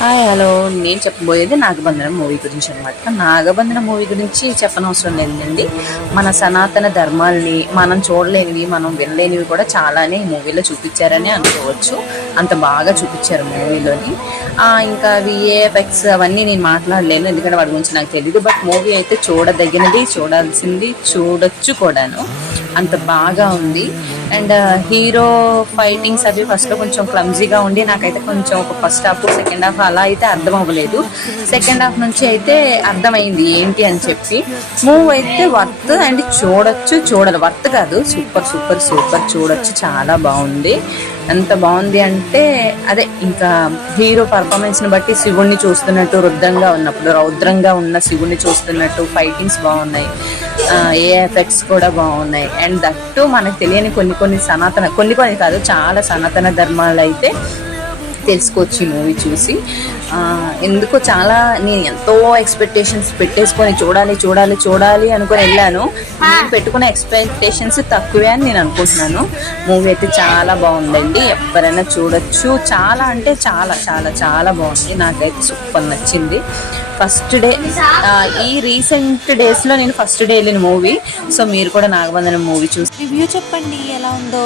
Hi hello నేను చెప్పబోయేది నాగబంధనం movie గురించి అనమాట. నాగబంధనం మూవీ గురించి చెప్పనవసరం లేదండి. మన సనాతన ధర్మాల్ని మనం చూడలేనివి, మనం వినలేనివి కూడా చాలానే ఈ మూవీలో చూపించారని అనుకోవచ్చు. అంత బాగా చూపించారు మూవీలోని. ఇంకా విఏఎఫ్ఎక్స్ అవన్నీ నేను మాట్లాడలేను, ఎందుకంటే వాటి గురించి నాకు తెలియదు. బట్ మూవీ అయితే చూడదగినది, చూడాల్సింది, చూడొచ్చు కూడాను. అంత బాగా ఉంది. అండ్ హీరో ఫైటింగ్స్ అవి ఫస్ట్లో కొంచెం క్లమ్జీగా ఉండి నాకైతే కొంచెం ఒక ఫస్ట్ హాఫ్ సెకండ్ హాఫ్ అలా అయితే అర్థం అవ్వలేదు. సెకండ్ హాఫ్ నుంచి అయితే అర్థమైంది ఏంటి అని చెప్పి. మూవ్ అయితే వర్త్ అండ్ చూడాలి, వర్త్ కాదు, సూపర్ సూపర్ సూపర్, చూడొచ్చు, చాలా బాగుంది. ఎంత బాగుంది అంటే అదే ఇంకా హీరో పర్ఫార్మెన్స్ని బట్టి శివుణ్ణి చూస్తున్నట్టు, రౌద్రంగా ఉన్న శివుణ్ణి చూస్తున్నట్టు ఫైటింగ్స్ బాగున్నాయి. ఏ ఎఫెక్ట్స్ కూడా బాగున్నాయి. అండ్ దట్టు మనకు తెలియని కొన్ని కాదు, చాలా సనాతన ధర్మాలు అయితే తెలుసుకోవచ్చు ఈ మూవీ చూసి. ఎందుకో చాలా నేను ఎంతో ఎక్స్పెక్టేషన్స్ పెట్టేసుకొని చూడాలి అనుకొని వెళ్ళాను. నేను పెట్టుకున్న ఎక్స్పెక్టేషన్స్ తక్కువే అని నేను అనుకుంటున్నాను. మూవీ అయితే చాలా బాగుందండి, ఎవరైనా చూడొచ్చు. చాలా అంటే చాలా చాలా చాలా బాగుంది, నాకైతే సూపర్ నచ్చింది. ఫస్ట్ డే, ఈ రీసెంట్ డేస్లో నేను ఫస్ట్ డే వెళ్ళిన మూవీ. సో మీరు కూడా నాగబంధనం మూవీ చూసి రివ్యూ చెప్పండి ఎలా ఉందో.